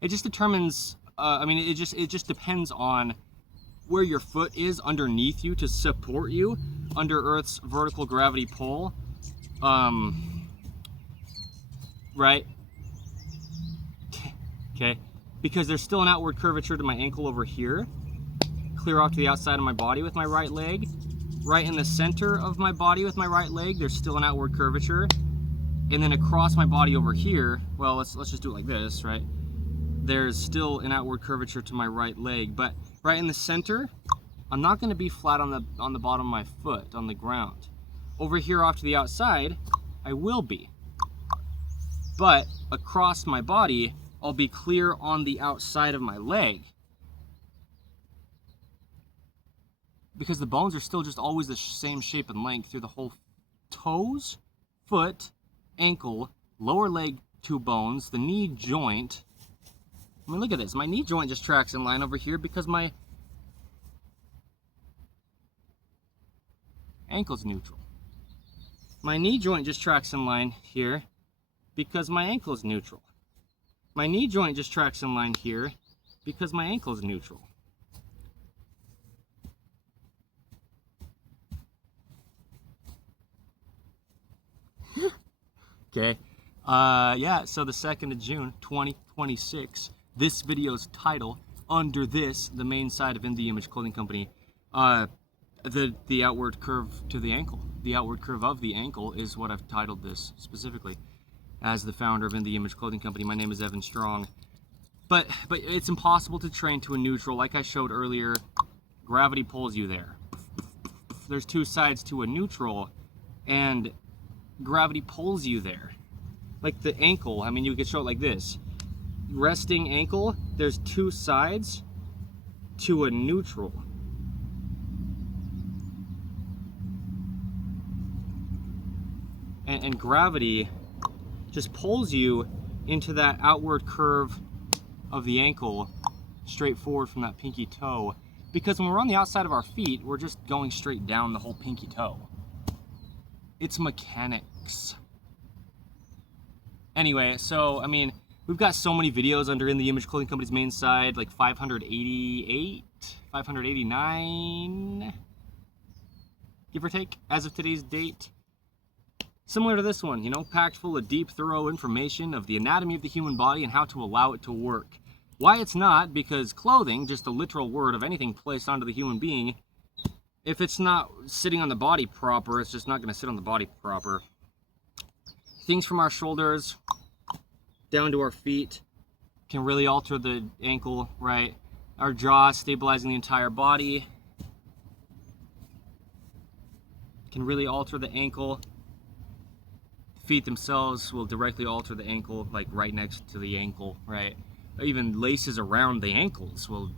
It just determines, I mean, it just depends on where your foot is underneath you to support you under Earth's vertical gravity pull. Right? Okay, because there's still an outward curvature to my ankle over here, clear off to the outside of my body with my right leg. Right in the center of my body with my right leg, there's still an outward curvature. And then across my body over here, well, let's just do it like this, right? There's still an outward curvature to my right leg, but right in the center, I'm not going to be flat on the bottom of my foot on the ground. Over here off to the outside, I will be. But across my body, I'll be clear on the outside of my leg. Because the bones are still just always the same shape and length through the whole toes, foot, ankle, lower leg 2 bones, the knee joint. I mean, look at this. My knee joint just tracks in line over here because my ankle's neutral. My knee joint just tracks in line here because my ankle's neutral. My knee joint just tracks in line here because my ankle's neutral. Okay, yeah, so the 2nd of June, 2026, this video's title, under this, the main side of In The Image Clothing Company, the outward curve to the ankle. The outward curve of the ankle is what I've titled this specifically. As the founder of In The Image Clothing Company, my name is Evan Strong. But it's impossible to train to a neutral. Like I showed earlier, gravity pulls you there. There's 2 sides to a neutral, and gravity pulls you there. Like the ankle, I mean, you could show it like this. Resting ankle, there's 2 sides to a neutral. And gravity just pulls you into that outward curve of the ankle, straight forward from that pinky toe. Because when we're on the outside of our feet, we're just going straight down the whole pinky toe. It's mechanics. Anyway, so, I mean, we've got so many videos under In The Image Clothing Company's main side, like 588, 589, give or take, as of today's date. Similar to this one, you know, packed full of deep, thorough information of the anatomy of the human body and how to allow it to work. Why it's not, because clothing, just a literal word of anything placed onto the human being, if it's not sitting on the body proper, it's just not going to sit on the body proper. Things from our shoulders down to our feet can really alter the ankle, right? Our jaw stabilizing the entire body can really alter the ankle. Feet themselves will directly alter the ankle, like right next to the ankle, right? Even laces around the ankles will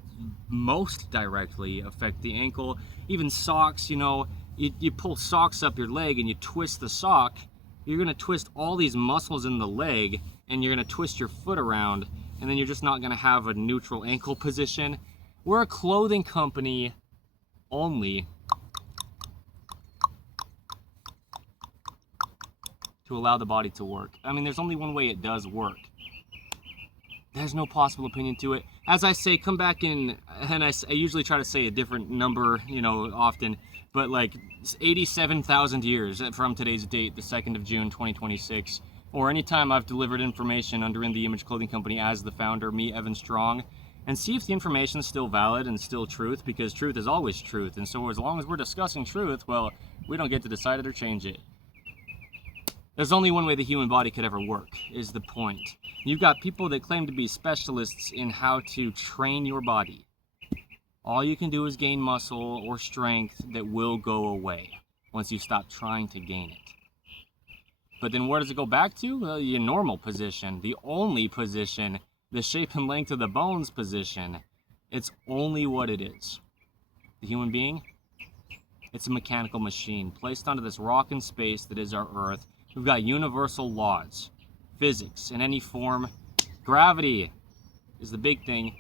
most directly affect the ankle. Even socks, you know, you pull socks up your leg and you twist the sock, you're gonna twist all these muscles in the leg and you're gonna twist your foot around, and then you're just not gonna have a neutral ankle position. We're a clothing company only to allow the body to work. I mean, there's only one way it does work. There's no possible opinion to it. As I say, come back in, and I usually try to say a different number, you know, often, but like 87,000 years from today's date, the 2nd of June, 2026, or anytime I've delivered information under In The Image Clothing Company as the founder, me, Evan Strong, and see if the information is still valid and still truth, because truth is always truth. And so as long as we're discussing truth, well, we don't get to decide it or change it. There's only one way the human body could ever work, is the point. You've got people that claim to be specialists in how to train your body. All you can do is gain muscle or strength that will go away once you stop trying to gain it. But then where does it go back to? Well, your normal position, the only position, the shape and length of the bones position. It's only what it is. The human being, it's a mechanical machine placed onto this rock and space that is our Earth. We've got universal laws, physics in any form. Gravity is the big thing.